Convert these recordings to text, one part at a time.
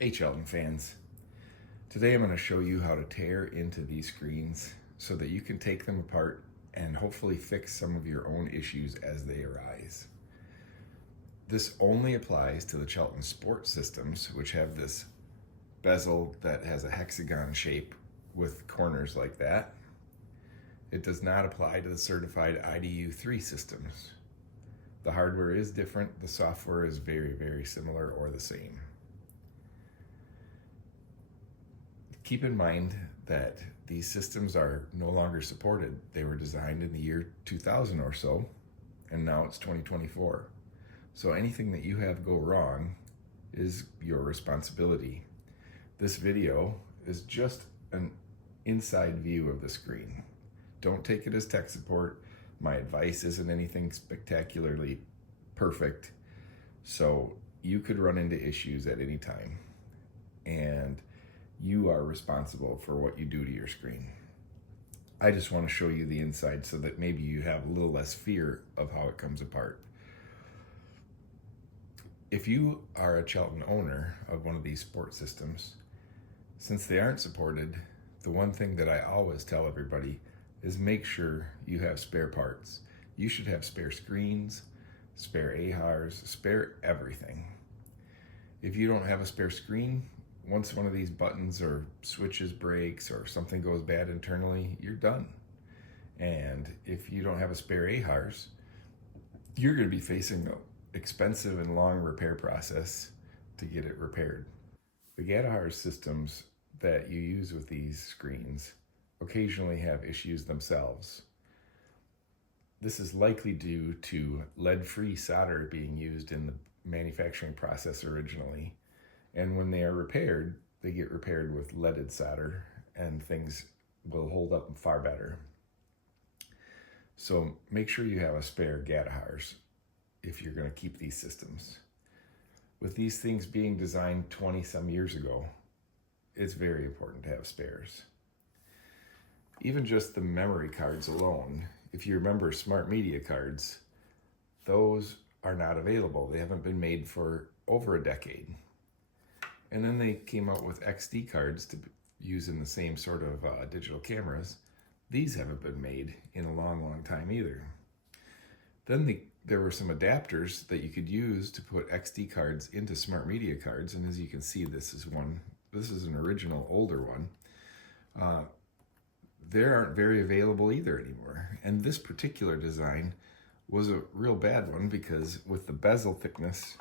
Hey Chelton fans, today I'm going to show you how to tear into these screens so that you can take them apart and hopefully fix some of your own issues as they arise. This only applies to the Chelton Sport systems, which have this bezel that has a hexagon shape with corners like that. It does not apply to the certified IDU-3 systems. The hardware is different, the software is very similar or the same. Keep in mind that these systems are no longer supported. They were designed in the year 2000 or so, and now it's 2024. So anything that you have go wrong is your responsibility. This video is just an inside view of the screen. Don't take it as tech support. My advice isn't anything spectacularly perfect. So you could run into issues at any time. And you are responsible for what you do to your screen. I just want to show you the inside so that maybe you have a little less fear of how it comes apart. If you are a Chelton owner of one of these sport systems, since they aren't supported, the one thing that I always tell everybody is make sure you have spare parts. You should have spare screens, spare AHRs, spare everything. If you don't have a spare screen, once one of these buttons or switches breaks or something goes bad internally, you're done. And if you don't have a spare AHRs, you're going to be facing an expensive and long repair process to get it repaired. The GATAHR systems that you use with these screens occasionally have issues themselves. This is likely due to lead-free solder being used in the manufacturing process originally. And when they are repaired, they get repaired with leaded solder and things will hold up far better. So make sure you have a spare GATAHRs if you're going to keep these systems. With these things being designed 20 some years ago, it's very important to have spares. Even just the memory cards alone, if you remember smart media cards, those are not available. They haven't been made for over a decade. And then they came out with XD cards to use in the same sort of digital cameras. These haven't been made in a long time either. Then there were some adapters that you could use to put XD cards into smart media cards. And as you can see, this is an original older one. They aren't very available either anymore. And this particular design was a real bad one because with the bezel thickness,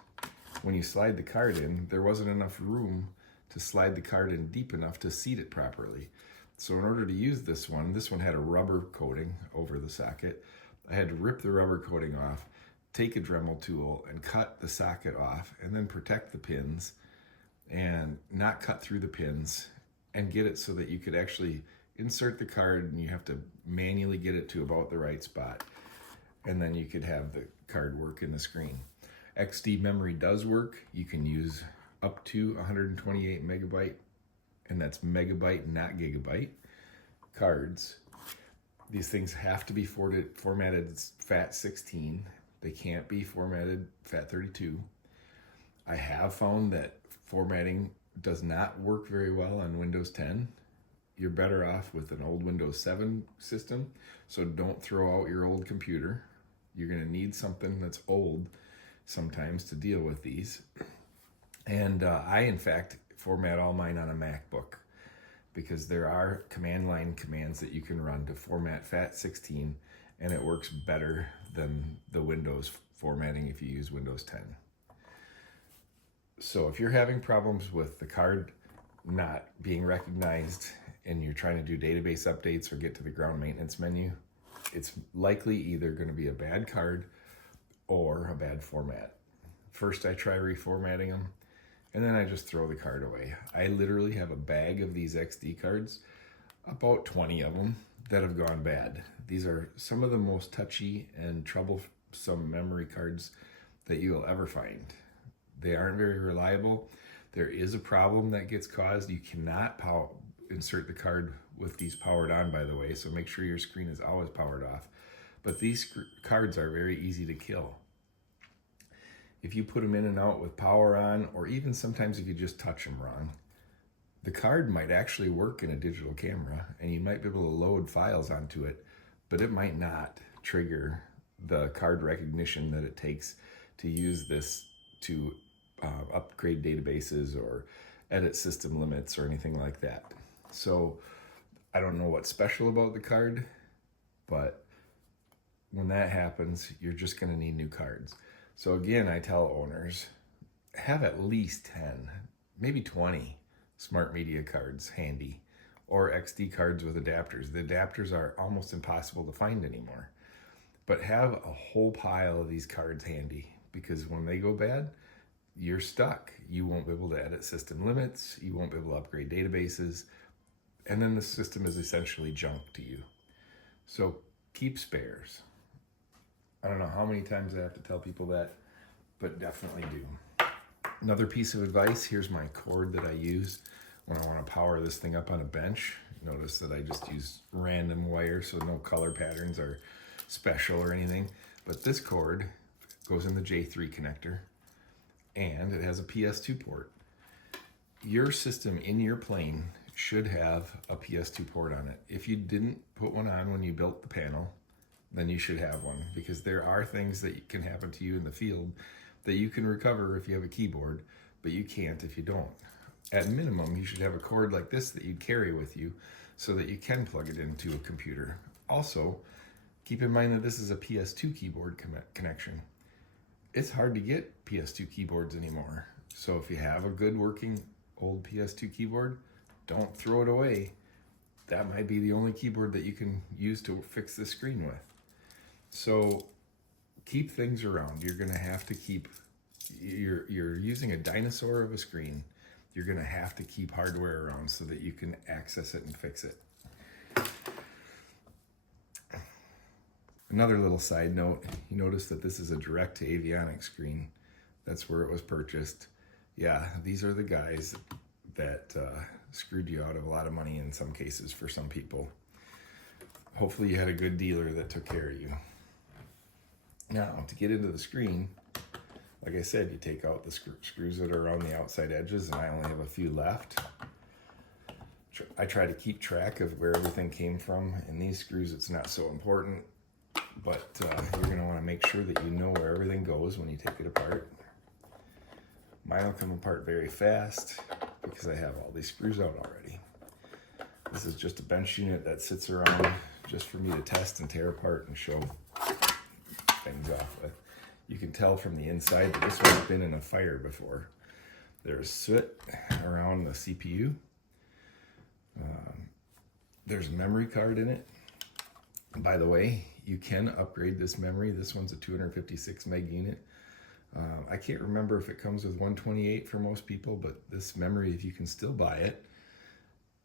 when you slide the card in, there wasn't enough room to slide the card in deep enough to seat it properly. So in order to use this one had a rubber coating over the socket. I had to rip the rubber coating off, take a Dremel tool and cut the socket off and then protect the pins and not cut through the pins and get it so that you could actually insert the card and you have to manually get it to about the right spot. And then you could have the card work in the screen. XD memory does work. You can use up to 128 megabyte, and that's megabyte, not gigabyte, cards. These things have to be formatted FAT16. They can't be formatted FAT32. I have found that formatting does not work very well on Windows 10. You're better off with an old Windows 7 system, so don't throw out your old computer. You're going to need something that's old sometimes to deal with these. And I, in fact, format all mine on a MacBook because there are command line commands that you can run to format FAT16 and it works better than the Windows formatting if you use Windows 10. So if you're having problems with the card not being recognized and you're trying to do database updates or get to the ground maintenance menu, it's likely either going to be a bad card or a bad format. First I try reformatting them and then I just throw the card away. I literally have a bag of these XD cards, about 20 of them, that have gone bad. These are some of the most touchy and troublesome memory cards that you will ever find. They aren't very reliable. There is a problem that gets caused. You cannot insert the card with these powered on, by the way, so make sure your screen is always powered off. But these cards are very easy to kill. if you put them in and out with power on, or even sometimes if you just touch them wrong, the card might actually work in a digital camera and you might be able to load files onto it, but it might not trigger the card recognition that it takes to use this to upgrade databases or edit system limits or anything like that. So I don't know what's special about the card, but when that happens, you're just going to need new cards. So again, I tell owners, have at least 10, maybe 20 smart media cards handy, or XD cards with adapters. The adapters are almost impossible to find anymore. But have a whole pile of these cards handy, because when they go bad, you're stuck. You won't be able to edit system limits, you won't be able to upgrade databases, and then the system is essentially junk to you. So keep spares. I don't know how many times I have to tell people that, but definitely do. Another piece of advice, here's my cord that I use when I want to power this thing up on a bench. Notice that I just use random wire, so no color patterns are special or anything. But this cord goes in the J3 connector, and it has a PS2 port. Your system in your plane should have a PS2 port on it. If you didn't put one on when you built the panel, then you should have one, because there are things that can happen to you in the field that you can recover if you have a keyboard, but you can't if you don't. At minimum, you should have a cord like this that you'd carry with you so that you can plug it into a computer. Also, keep in mind that this is a PS2 keyboard connection. It's hard to get PS2 keyboards anymore. So if you have a good working old PS2 keyboard, don't throw it away. That might be the only keyboard that you can use to fix the screen with. So keep things around. You're gonna have to keep, you're using a dinosaur of a screen. You're gonna have to keep hardware around so that you can access it and fix it. Another little side note, you notice that this is a direct to avionics screen. That's where it was purchased. Yeah, these are the guys that screwed you out of a lot of money in some cases for some people. Hopefully you had a good dealer that took care of you. Now, to get into the screen, like I said, you take out the screws that are around the outside edges, and I only have a few left. I try to keep track of where everything came from. In these screws, it's not so important, but you're gonna wanna make sure that you know where everything goes when you take it apart. Mine will come apart very fast because I have all these screws out already. This is just a bench unit that sits around just for me to test and tear apart and show things off with. You can tell from the inside that this one's been in a fire before. There's soot around the CPU. There's a memory card in it. By the way, you can upgrade this memory. This one's a 256 meg unit. I can't remember if it comes with 128 for most people, but this memory, if you can still buy it,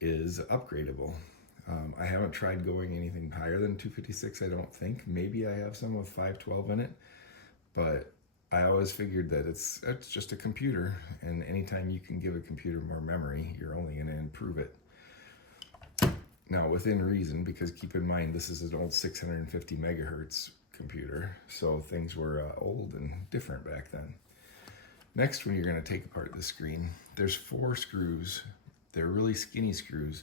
is upgradable. I haven't tried going anything higher than 256, I don't think. Maybe I have some with 512 in it, but I always figured that it's just a computer, and anytime you can give a computer more memory, you're only going to improve it. Now, within reason, because keep in mind, this is an old 650 megahertz computer, so things were old and different back then. Next, when you're going to take apart the screen, there's 4 screws. They're really skinny screws,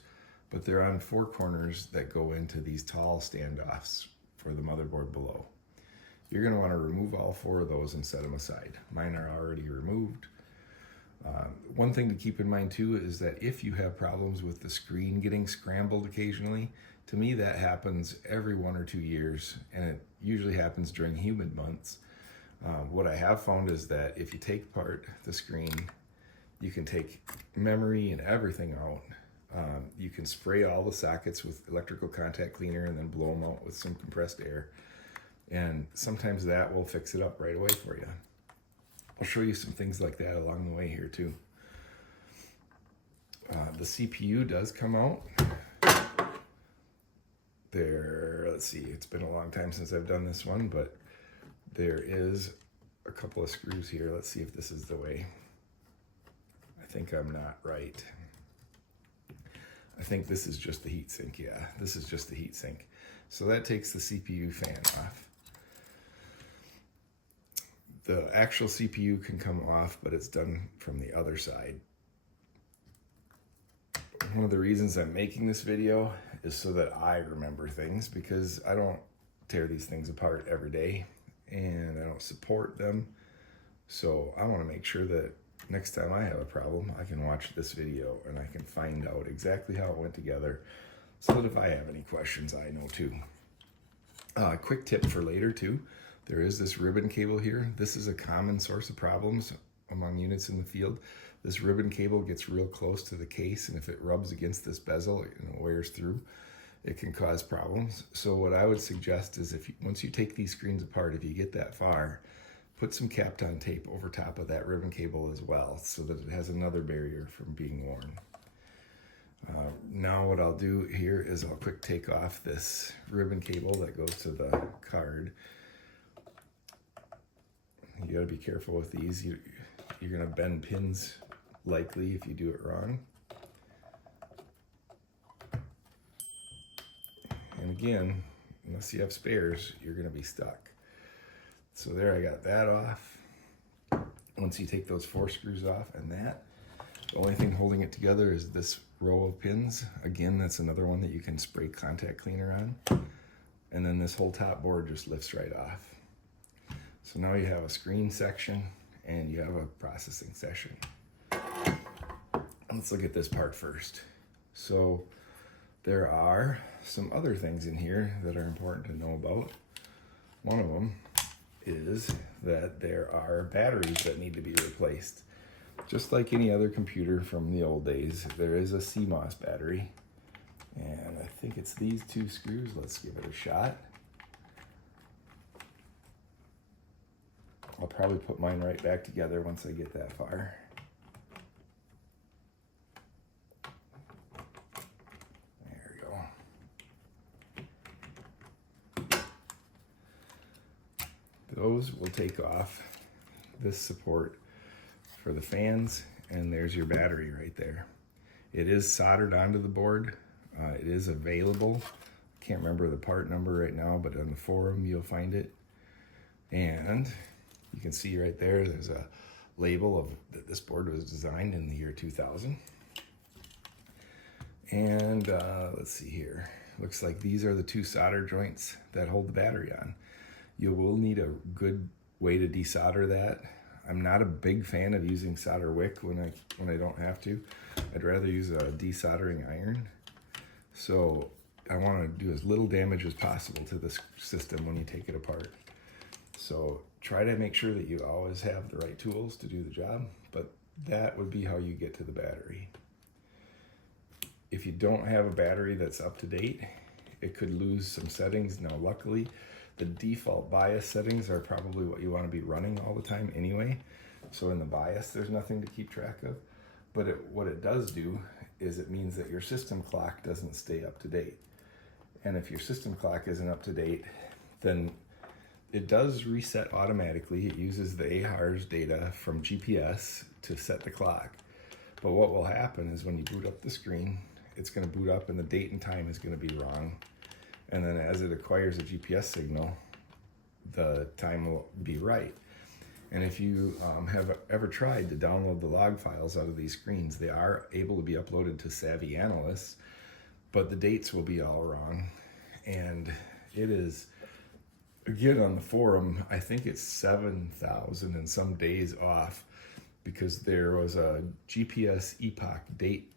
but they're on 4 corners that go into these tall standoffs for the motherboard below. You're going to want to remove all 4 of those and set them aside. Mine are already removed. One thing to keep in mind too is that if you have problems with the screen getting scrambled occasionally, to me that happens every 1 or 2 years, and it usually happens during humid months. What I have found is that if you take apart the screen, you can take memory and everything out. You can spray all the sockets with electrical contact cleaner and then blow them out with some compressed air. And sometimes that will fix it up right away for you. I'll show you some things like that along the way here too. The CPU does come out. There, let's see, it's been a long time since I've done this one, but there is a couple of screws here. Let's see if this is the way. I think I'm not right. I think this is just the heatsink. Yeah, this is just the heatsink. So that takes the CPU fan off. The actual CPU can come off, but it's done from the other side. One of the reasons I'm making this video is so that I remember things, because I don't tear these things apart every day and I don't support them. So I want to make sure that next time I have a problem, I can watch this video and I can find out exactly how it went together, so that if I have any questions, I know too. Quick tip for later too. There is this ribbon cable here. This is a common source of problems among units in the field. This ribbon cable gets real close to the case, and if it rubs against this bezel and it wears through, it can cause problems. So what I would suggest is, once you take these screens apart, if you get that far, put some Kapton tape over top of that ribbon cable as well, so that it has another barrier from being worn. Now what I'll do here is I'll quick take off this ribbon cable that goes to the card. You gotta be careful with these. You're gonna bend pins likely if you do it wrong. And again, unless you have spares, you're gonna be stuck. So there, I got that off. Once you take those 4 screws off and that, the only thing holding it together is this row of pins. Again, that's another one that you can spray contact cleaner on. And then this whole top board just lifts right off. So now you have a screen section and you have a processing section. Let's look at this part first. So there are some other things in here that are important to know about. One of them is that there are batteries that need to be replaced. Just like any other computer from the old days, there is a CMOS battery. And I think it's these 2 screws. Let's give it a shot. I'll probably put mine right back together once I get that far. There we go. Those will take off this support for the fans, and there's your battery right there. It is soldered onto the board. It is available. I can't remember the part number right now, but on the forum you'll find it. And you can see right there, there's a label of that this board was designed in the year 2000. And let's see here. Looks like these are the 2 solder joints that hold the battery on. You will need a good way to desolder that. I'm not a big fan of using solder wick when I don't have to. I'd rather use a desoldering iron. So I want to do as little damage as possible to this system when you take it apart. So try to make sure that you always have the right tools to do the job, but that would be how you get to the battery. If you don't have a battery that's up to date, it could lose some settings. Now luckily, the default BIOS settings are probably what you want to be running all the time anyway. So in the BIOS, there's nothing to keep track of. But what it does do is it means that your system clock doesn't stay up to date. And if your system clock isn't up to date, then it does reset automatically. It uses the AHRS data from GPS to set the clock. But what will happen is when you boot up the screen, it's going to boot up and the date and time is going to be wrong. And then as it acquires a GPS signal, the time will be right. And if you have ever tried to download the log files out of these screens, they are able to be uploaded to Savvy Analysts, but the dates will be all wrong. And it is, again, on the forum, I think it's 7,000 and some days off, because there was a GPS epoch date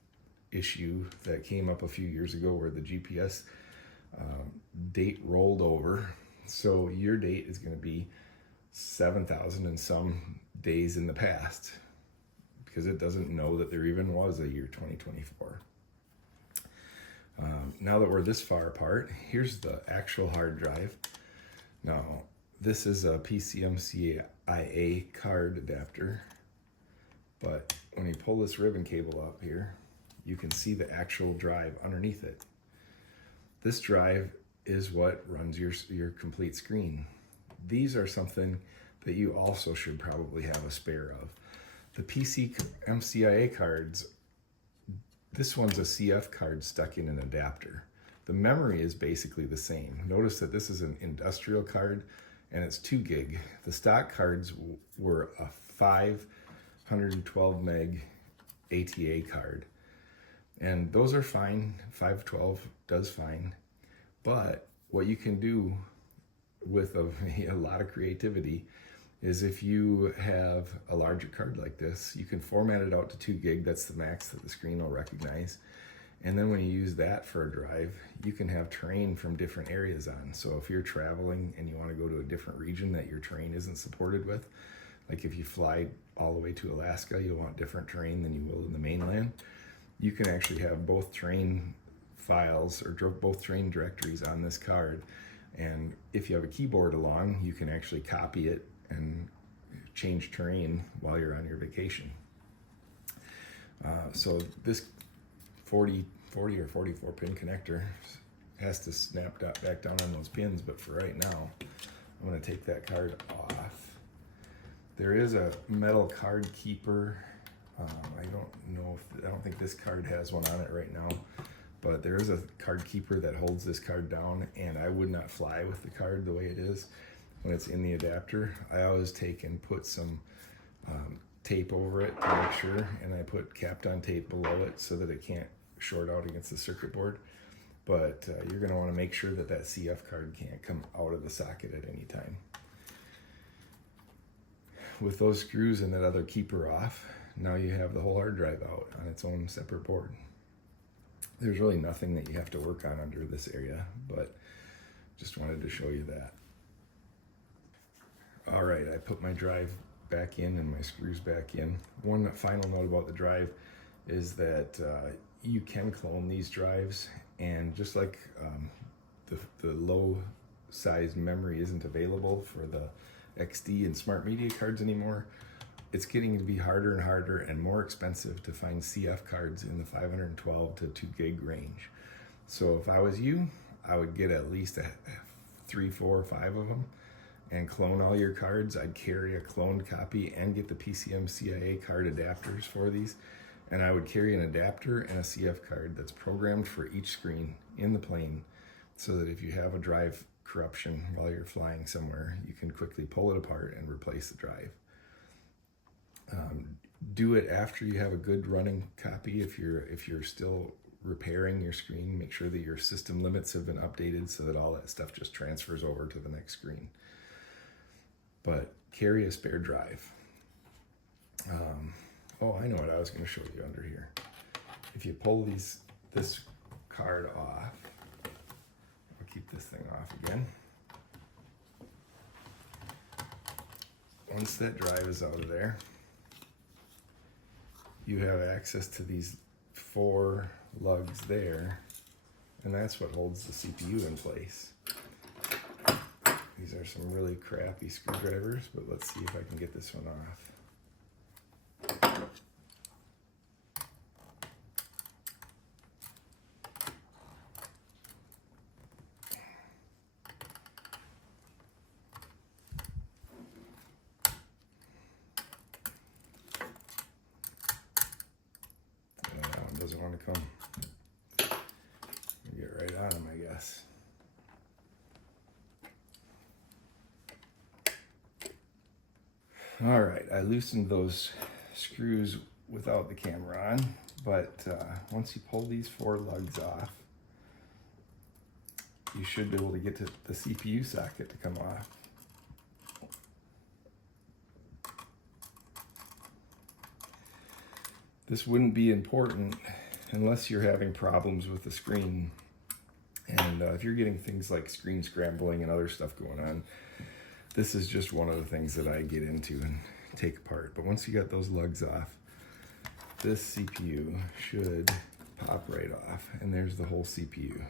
issue that came up a few years ago where the GPS date rolled over. So your date is going to be 7,000 and some days in the past, because it doesn't know that there even was a year 2024. Now that we're this far apart, here's the actual hard drive. Now, this is a PCMCIA card adapter, but when you pull this ribbon cable up here, you can see the actual drive underneath it. This drive is what runs your complete screen. These are something that you also should probably have a spare of. The PCMCIA cards, this one's a CF card stuck in an adapter. The memory is basically the same. Notice that this is an industrial card and it's 2 gig. The stock cards were a 512 meg ATA card, and those are fine. 512 does fine, but what you can do with a lot of creativity is if you have a larger card like this, you can format it out to 2 gig. That's the max that the screen will recognize. And then when you use that for a drive, you can have terrain from different areas on. So if you're traveling and you want to go to a different region that your terrain isn't supported with, like if you fly all the way to Alaska, you'll want different terrain than you will in the mainland. You can actually have both terrain files or both terrain directories on this card. And if you have a keyboard along, you can actually copy it and change terrain while you're on your vacation. So this 40 or 44 pin connector has to snap back down on those pins, but for right now, I'm going to take that card off. There is a metal card keeper. I don't think this card has one on it right now, but there is a card keeper that holds this card down, and I would not fly with the card the way it is when it's in the adapter. I always take and put some tape over it to make sure, and I put Kapton tape below it so that it can't short out against the circuit board. But you're going to want to make sure that that CF card can't come out of the socket at any time. With those screws and that other keeper off, now you have the whole hard drive out on its own separate board. There's really nothing that you have to work on under this area, but just wanted to show you that. All right, I put my drive back in and my screws back in. One final note about the drive is that you can clone these drives, and just like the low size memory isn't available for the XD and smart media cards anymore, it's getting to be harder and harder and more expensive to find CF cards in the 512 to 2 gig range. So if I was you, I would get at least 3, 4, 5 of them and clone all your cards. I'd carry a cloned copy and get the PCM CIA card adapters for these. And I would carry an adapter and a CF card that's programmed for each screen in the plane, so that if you have a drive corruption while you're flying somewhere, you can quickly pull it apart and replace the drive. Do it after you have a good running copy. If you're still repairing your screen, make sure that your system limits have been updated so that all that stuff just transfers over to the next screen. But carry a spare drive. Oh, I know what I was going to show you under here. If you pull this card off, I'll keep this thing off again. Once that drive is out of there, you have access to these 4 lugs there, and that's what holds the CPU in place. These are some really crappy screwdrivers, but let's see if I can get this one off. Doesn't want to come. Get right on him, I guess. All right, I loosened those screws without the camera on, but once you pull these 4 lugs off, you should be able to get to the CPU socket to come off. This wouldn't be important unless you're having problems with the screen. And if you're getting things like screen scrambling and other stuff going on, this is just one of the things that I get into and take apart. But once you got those lugs off, this CPU should pop right off. And there's the whole CPU.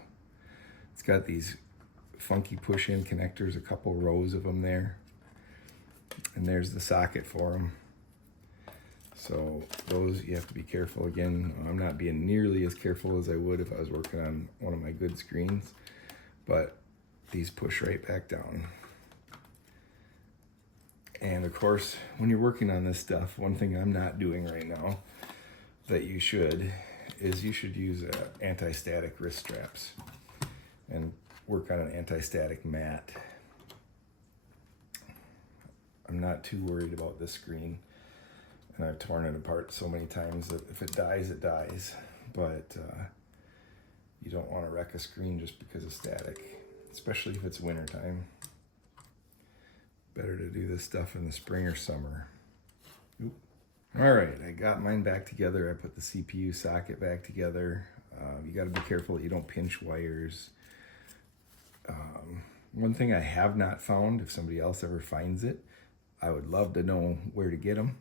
It's got these funky push-in connectors, a couple rows of them there. And there's the socket for them. So those you have to be careful. Again, I'm not being nearly as careful as I would if I was working on one of my good screens, but these push right back down. And of course, when you're working on this stuff, one thing I'm not doing right now that you should use anti-static wrist straps and work on an anti-static mat. I'm not too worried about this screen. And I've torn it apart so many times that if it dies, it dies. But you don't want to wreck a screen just because of static, especially if it's wintertime. Better to do this stuff in the spring or summer. Oop. All right, I got mine back together. I put the CPU socket back together. You got to be careful that you don't pinch wires. One thing I have not found, if somebody else ever finds it, I would love to know where to get them.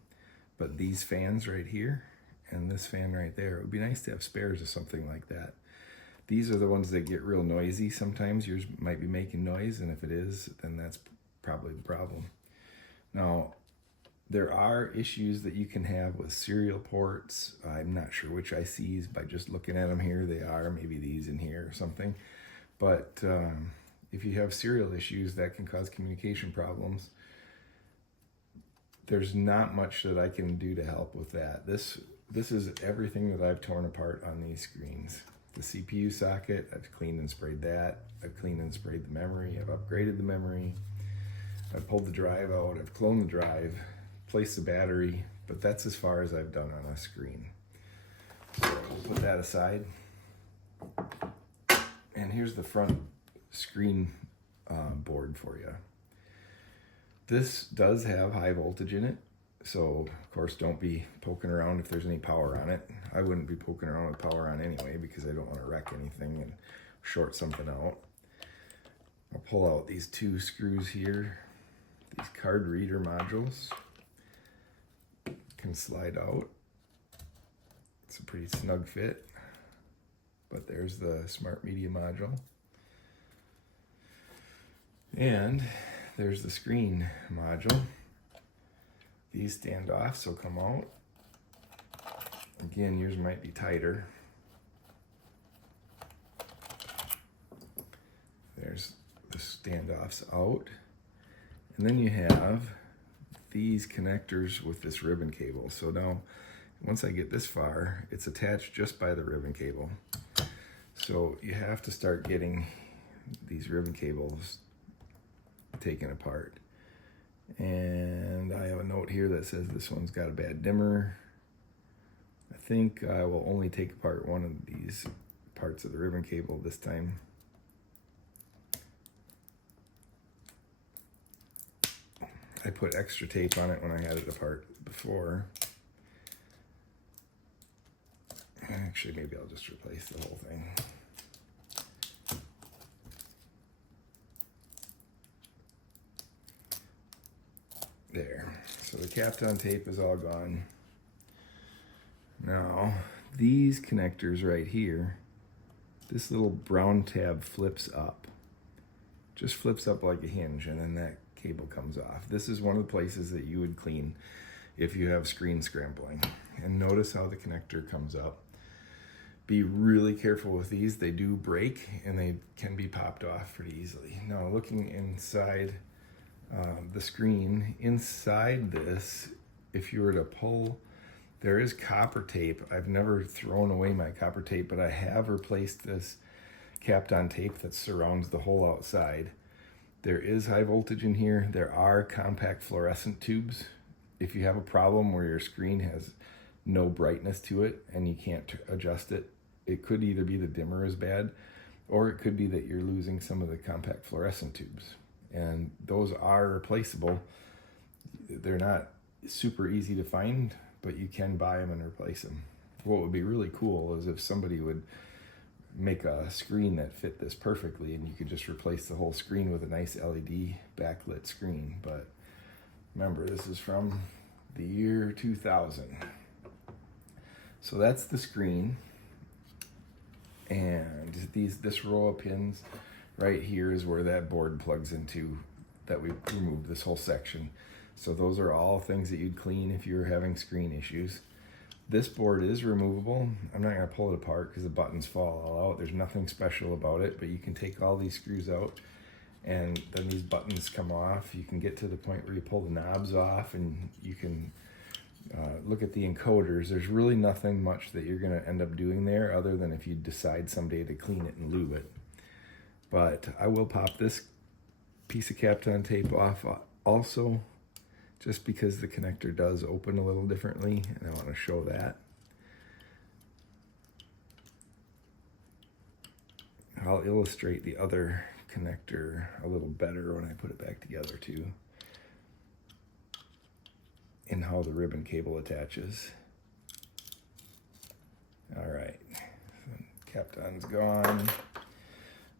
But these fans right here and this fan right there, it would be nice to have spares of something like that. These are the ones that get real noisy sometimes. Yours might be making noise, and if it is, then that's probably the problem. Now, there are issues that you can have with serial ports. I'm not sure which ICs, by just looking at them here, they are maybe these in here or something. But if you have serial issues, that can cause communication problems. There's not much that I can do to help with that. This is everything that I've torn apart on these screens. The CPU socket, I've cleaned and sprayed that. I've cleaned and sprayed the memory. I've upgraded the memory. I've pulled the drive out. I've cloned the drive, placed the battery, but that's as far as I've done on a screen. So we'll put that aside. And here's the front screen board for you. This does have high voltage in it, so of course don't be poking around if there's any power on it. I wouldn't be poking around with power on anyway because I don't want to wreck anything and short something out. I'll pull out these two screws here. These card reader modules can slide out. It's a pretty snug fit, but there's the smart media module. And there's the screen module. These standoffs will come out. Again, yours might be tighter. There's the standoffs out. And then you have these connectors with this ribbon cable. So now, once I get this far, it's attached just by the ribbon cable. So you have to start getting these ribbon cables taken apart. And I have a note here that says this one's got a bad dimmer. I think I will only take apart one of these parts of the ribbon cable this time. I put extra tape on it when I had it apart before. Actually, maybe I'll just replace the whole thing. There. So the Kapton tape is all gone. Now, these connectors right here, this little brown tab flips up. Just flips up like a hinge, and then that cable comes off. This is one of the places that you would clean if you have screen scrambling. And notice how the connector comes up. Be really careful with these. They do break, and they can be popped off pretty easily. Now, looking inside the screen, inside this, if you were to pull, there is copper tape. I've never thrown away my copper tape, but I have replaced this Kapton tape that surrounds the whole outside. There is high voltage in here. There are compact fluorescent tubes. If you have a problem where your screen has no brightness to it and you can't adjust it, it could either be the dimmer is bad, or it could be that you're losing some of the compact fluorescent tubes. And those are replaceable. They're not super easy to find, but you can buy them and replace them. What would be really cool is if somebody would make a screen that fit this perfectly and you could just replace the whole screen with a nice LED backlit screen. But remember, this is from the year 2000. So that's the screen. And this row of pins right here is where that board plugs into, that we removed this whole section. So those are all things that you'd clean if you're having screen issues. This board is removable. I'm not gonna pull it apart because the buttons fall all out. There's nothing special about it, but you can take all these screws out and then these buttons come off. You can get to the point where you pull the knobs off and you can look at the encoders. There's really nothing much that you're gonna end up doing there other than if you decide someday to clean it and lube it. But I will pop this piece of Kapton tape off also, just because the connector does open a little differently, and I want to show that. I'll illustrate the other connector a little better when I put it back together too, and how the ribbon cable attaches. All right, so Kapton's gone.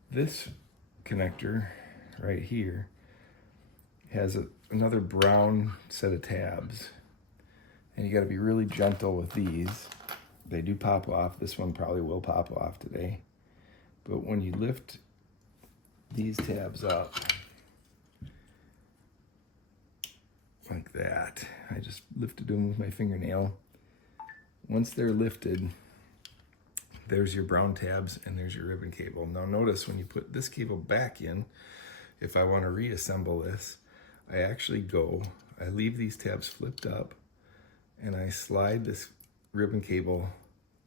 This connector right here has another brown set of tabs, and you got to be really gentle with these. They do pop off. This one probably will pop off today, but when you lift these tabs up like that, I just lifted them with my fingernail. Once they're lifted, there's your brown tabs and there's your ribbon cable. Now notice when you put this cable back in, if I want to reassemble this, I actually I leave these tabs flipped up and I slide this ribbon cable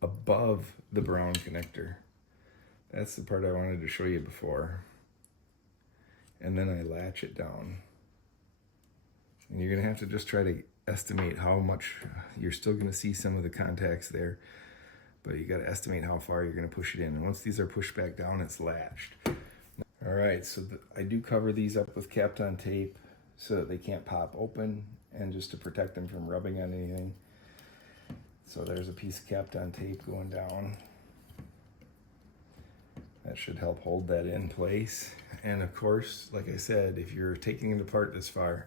above the brown connector. That's the part I wanted to show you before. And then I latch it down. And you're gonna have to just try to estimate how much. You're still gonna see some of the contacts there, but you gotta estimate how far you're gonna push it in. And once these are pushed back down, it's latched. All right, so I do cover these up with Kapton tape so that they can't pop open, and just to protect them from rubbing on anything. So there's a piece of Kapton tape going down. That should help hold that in place. And of course, like I said, if you're taking it apart this far,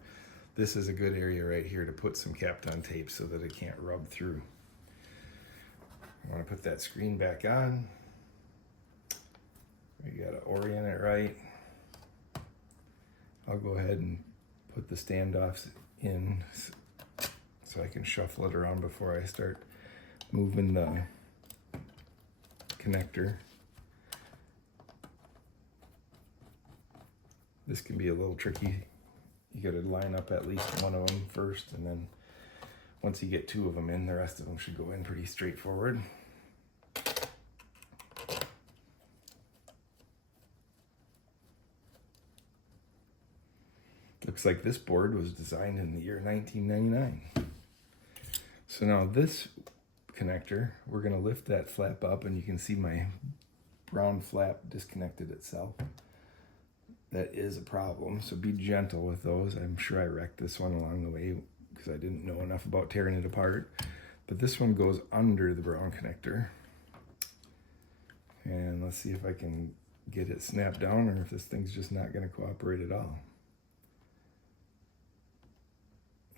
this is a good area right here to put some Kapton tape so that it can't rub through. I want to put that screen back on. You gotta orient it right. I'll go ahead and put the standoffs in so I can shuffle it around before I start moving the connector. This can be a little tricky. You gotta line up at least one of them first, and then once you get two of them in, the rest of them should go in pretty straightforward. Looks like this board was designed in the year 1999. So now this connector, we're gonna lift that flap up, and you can see my brown flap disconnected itself. That is a problem, so be gentle with those. I'm sure I wrecked this one along the way because I didn't know enough about tearing it apart. But this one goes under the brown connector. And let's see if I can get it snapped down, or if this thing's just not gonna cooperate at all.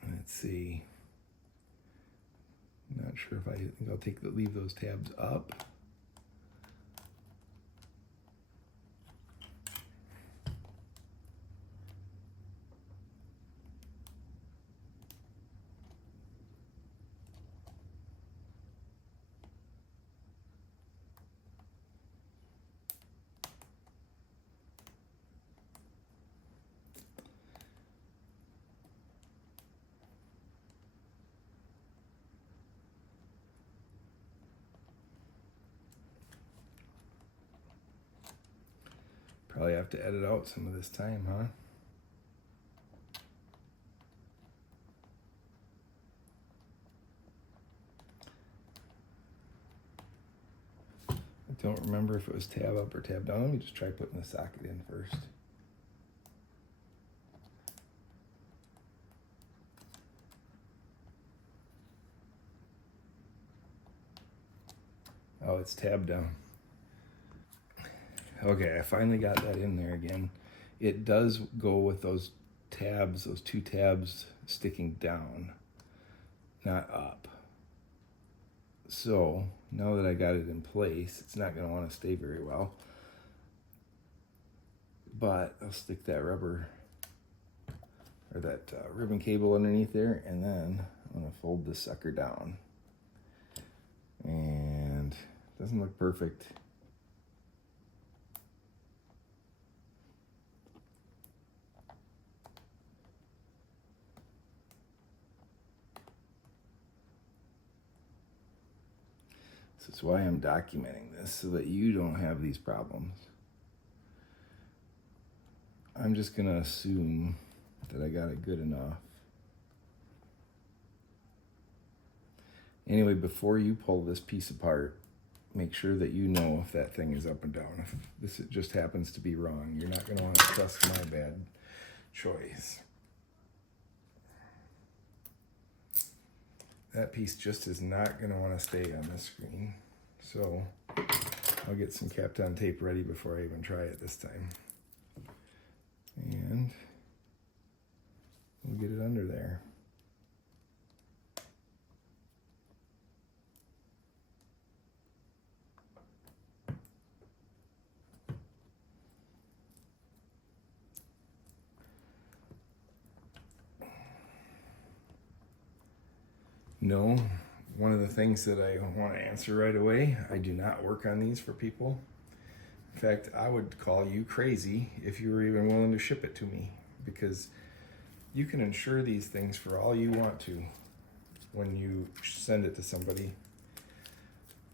Let's see. Not sure if I think I'll leave those tabs up. Probably have to edit out some of this time, huh? I don't remember if it was tab up or tab down. Let me just try putting the socket in first. Oh, it's tab down. Okay, I finally got that in there again. It does go with those tabs, those two tabs sticking down, not up. So now that I got it in place, it's not going to want to stay very well. But I'll stick that rubber or that ribbon cable underneath there, and then I'm going to fold this sucker down. And it doesn't look perfect. This is why I'm documenting this, so that you don't have these problems. I'm just gonna assume that I got it good enough. Anyway, before you pull this piece apart, make sure that you know if that thing is up and down. If this just happens to be wrong, you're not going to want to trust my bad choice. That piece just is not going to want to stay on the screen. So I'll get some Kapton tape ready before I even try it this time. And we'll get it under there. No, one of the things that I want to answer right away, I do not work on these for people. In fact, I would call you crazy if you were even willing to ship it to me, because you can insure these things for all you want to when you send it to somebody.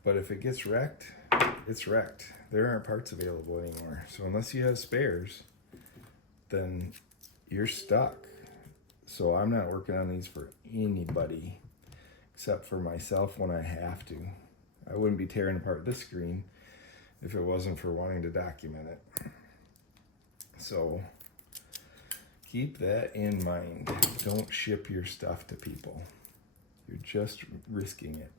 But if it gets wrecked, it's wrecked. There aren't parts available anymore. So unless you have spares, then you're stuck. So I'm not working on these for anybody except for myself when I have to. I wouldn't be tearing apart this screen if it wasn't for wanting to document it. So keep that in mind. Don't ship your stuff to people. You're just risking it.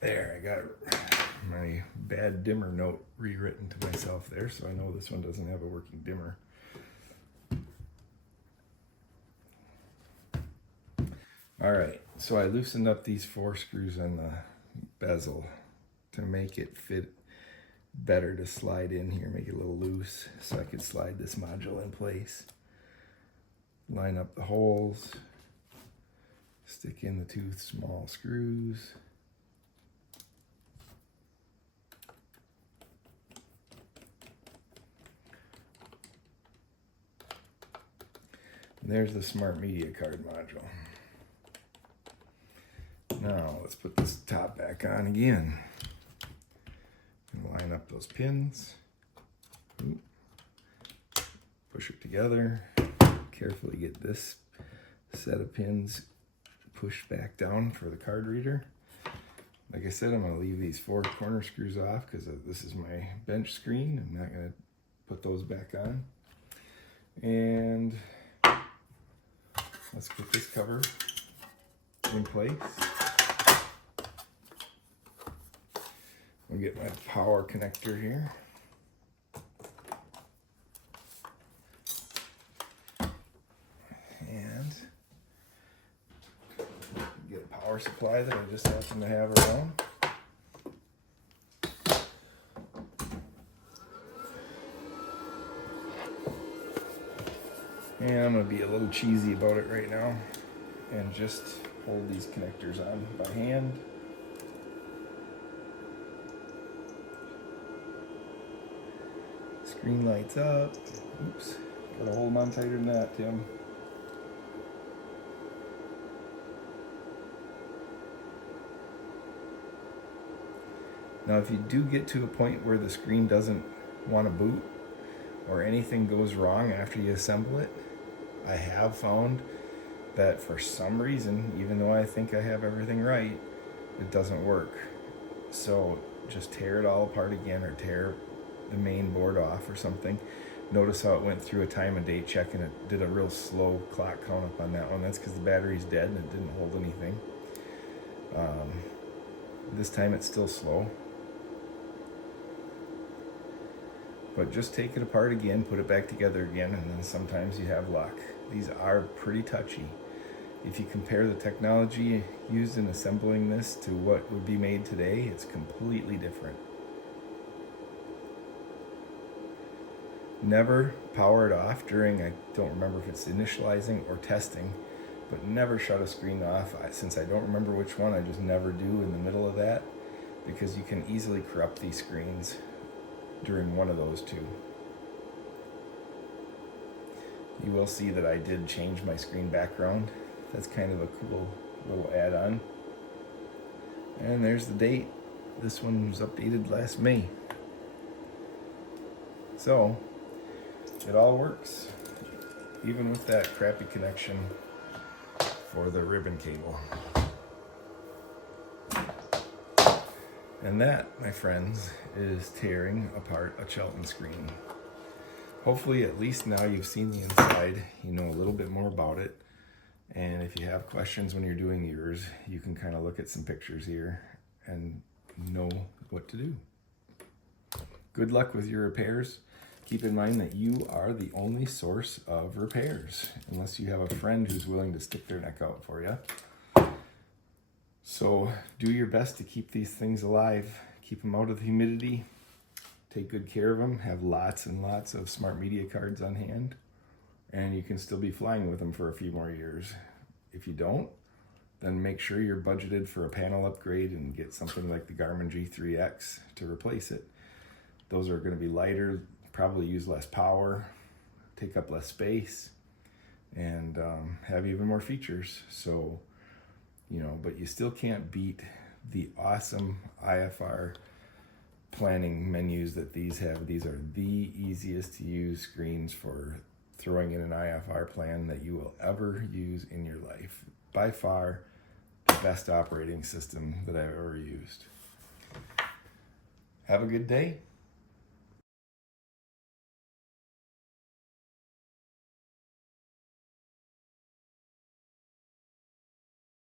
There, I got my bad dimmer note rewritten to myself there, so I know this one doesn't have a working dimmer. All right, so I loosened up these 4 screws on the bezel to make it fit better to slide in here, make it a little loose so I could slide this module in place. Line up the holes, stick in the 2 small screws. And there's the smart media card module. Now let's put this top back on again. And line up those pins. Push it together. Carefully get this set of pins pushed back down for the card reader. Like I said, I'm going to leave these 4 corner screws off because this is my bench screen. I'm not going to put those back on. And let's get this cover in place. I'll get my power connector here. And get a power supply that I just happen to have around. And I'm going to be a little cheesy about it right now and just hold these connectors on by hand. Screen lights up. Oops, gotta hold them on tighter than that, Tim. Now if you do get to a point where the screen doesn't want to boot or anything goes wrong after you assemble it, I have found that for some reason, even though I think I have everything right, it doesn't work. So just tear it all apart again, or tear the main board off or something. Notice how it went through a time and date check and it did a real slow clock count up on that one. That's because the battery's dead and it didn't hold anything. This time it's still slow. But just take it apart again, put it back together again, and then sometimes you have luck. These are pretty touchy. If you compare the technology used in assembling this to what would be made today, it's completely different. Never power it off during, I don't remember if it's initializing or testing, but never shut a screen off. Since I don't remember which one, I just never do in the middle of that, because you can easily corrupt these screens during one of those two. You will see that I did change my screen background. That's kind of a cool little add-on. And there's the date. This one was updated last May. So it all works. even with that crappy connection for the ribbon cable. And that, my friends, is tearing apart a Chelton screen. Hopefully, at least now you've seen the inside, you know a little bit more about it. And if you have questions when you're doing yours, you can kind of look at some pictures here and know what to do. Good luck with your repairs. Keep in mind that you are the only source of repairs, unless you have a friend who's willing to stick their neck out for you. So do your best to keep these things alive. Keep them out of the humidity. Take good care of them. Have lots and lots of smart media cards on hand. And you can still be flying with them for a few more years. If you don't, then make sure you're budgeted for a panel upgrade and get something like the Garmin G3X to replace it. Those are going to be lighter, probably use less power, take up less space, and have even more features. So, you know, but you still can't beat the awesome IFR planning menus that these have. These are the easiest to use screens for throwing in an IFR plan that you will ever use in your life. By far, the best operating system that I've ever used. Have a good day.